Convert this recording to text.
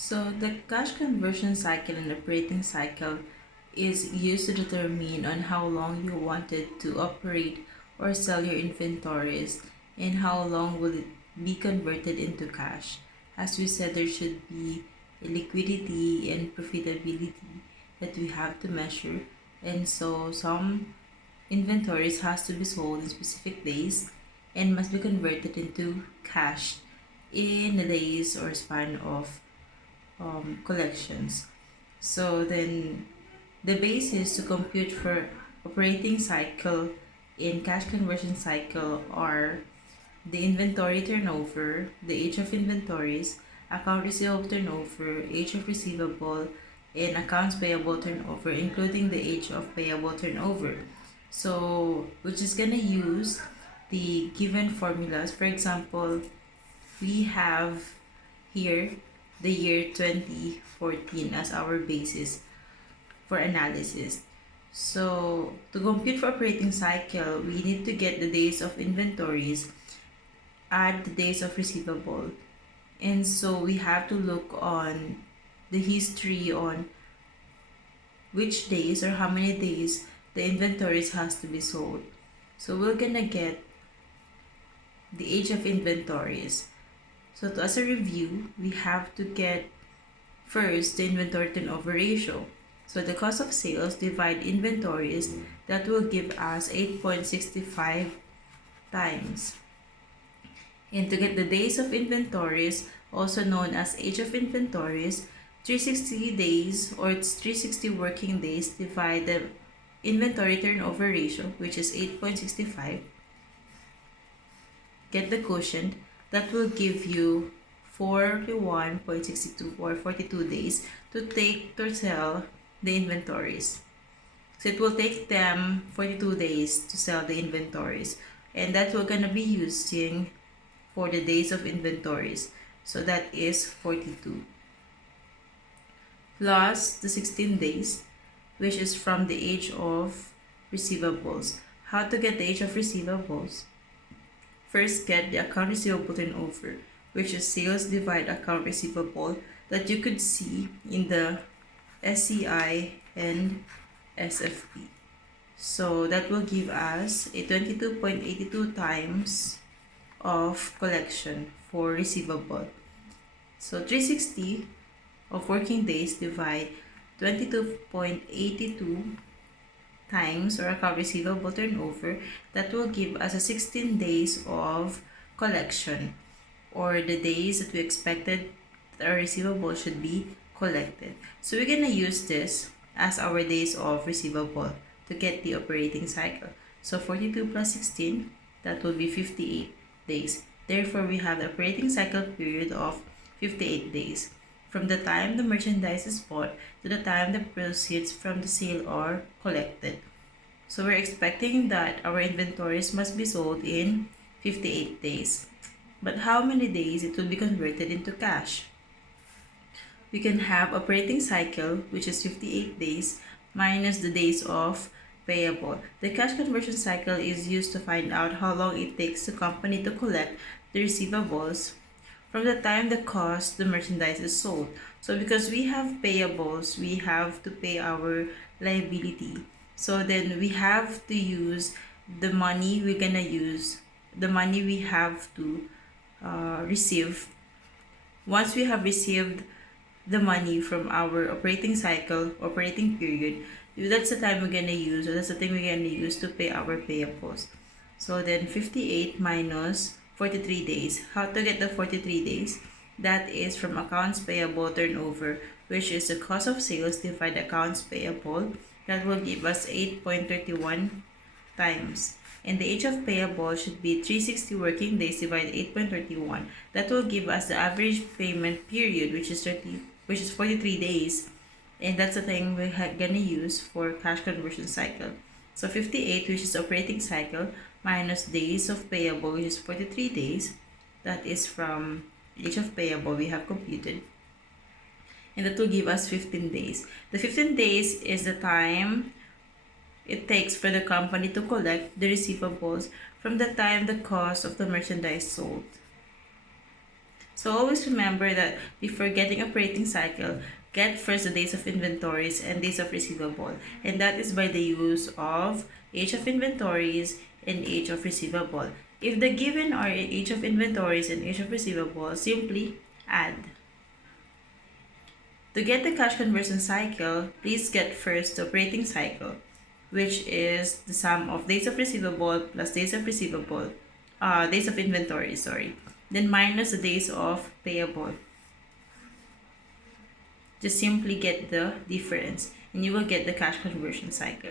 So the cash conversion cycle and operating cycle is used to determine on how long you wanted to operate or sell your inventories and how long will it be converted into cash. As we said, there should be a liquidity and profitability that we have to measure, and so some inventories has to be sold in specific days and must be converted into cash in the days or span of collections. So then the basis to compute for operating cycle in cash conversion cycle are the inventory turnover, the age of inventories, account receivable turnover, age of receivable, and accounts payable turnover, including the age of payable turnover. So we're just gonna use the given formulas. For example, we have here the year 2014 as our basis for analysis. So to compute for operating cycle, we need to get the days of inventories, add the days of receivable. And so we have to look on the history on which days or how many days the inventories has to be sold. So we're gonna get the age of inventories. So as a review, we have to get first the inventory turnover ratio. So the cost of sales divide inventories, that will give us 8.65 times. And to get the days of inventories, also known as age of inventories, 360 days or it's 360 working days divide the inventory turnover ratio, which is 8.65. Get the quotient, that will give you 41.62 or 42 days to sell the inventories. So it will take them 42 days to sell the inventories, and that we're gonna be using for the days of inventories. So that is 42 plus the 16 days, which is from the age of receivables. How to get the age of receivables? First, get the account receivable turnover, which is sales divide account receivable, that you could see in the SCI and SFP. So that will give us a 22.82 times of collection for receivable. So 360 of working days divide 22.82 times or account receivable turnover, that will give us a 16 days of collection, or the days that we expected that our receivable should be collected. So we're gonna use this as our days of receivable to get the operating cycle. So 42 plus 16, that will be 58 days. Therefore, we have the operating cycle period of 58 days from the time the merchandise is bought to the time the proceeds from the sale are collected. So we're expecting that our inventories must be sold in 58 days. But how many days it will be converted into cash? We can have operating cycle, which is 58 days, minus the days of payable. The cash conversion cycle is used to find out how long it takes the company to collect the receivables from the time the merchandise is sold. So because we have payables, we have to pay our liability. So then we have to use the money we're gonna use, the money we have to receive. Once we have received the money from our operating cycle, operating period, that's the time we're gonna use, or that's the thing we're gonna use to pay our payables. So then 58 minus 43 days. How to get the 43 days? That is from accounts payable turnover, which is the cost of sales divided accounts payable. That will give us 8.31 times. And the age of payable should be 360 working days divided 8.31. That will give us the average payment period, which is 43 days. And that's the thing we're gonna use for cash conversion cycle. So 58, which is operating cycle, minus days of payable, which is 43 days. That is from age of payable we have computed. And that will give us 15 days. The 15 days is the time it takes for the company to collect the receivables from the time the cost of the merchandise sold. So always remember that before getting operating cycle, get first the days of inventories and days of receivable. And that is by the use of age of inventories and age of receivable. If the given are age of inventories and age of receivable, simply add. To get the cash conversion cycle, please get first the operating cycle, which is the sum of days of receivable plus days of days of inventory, sorry. Then minus the days of payable. Just simply get the difference and you will get the cash conversion cycle.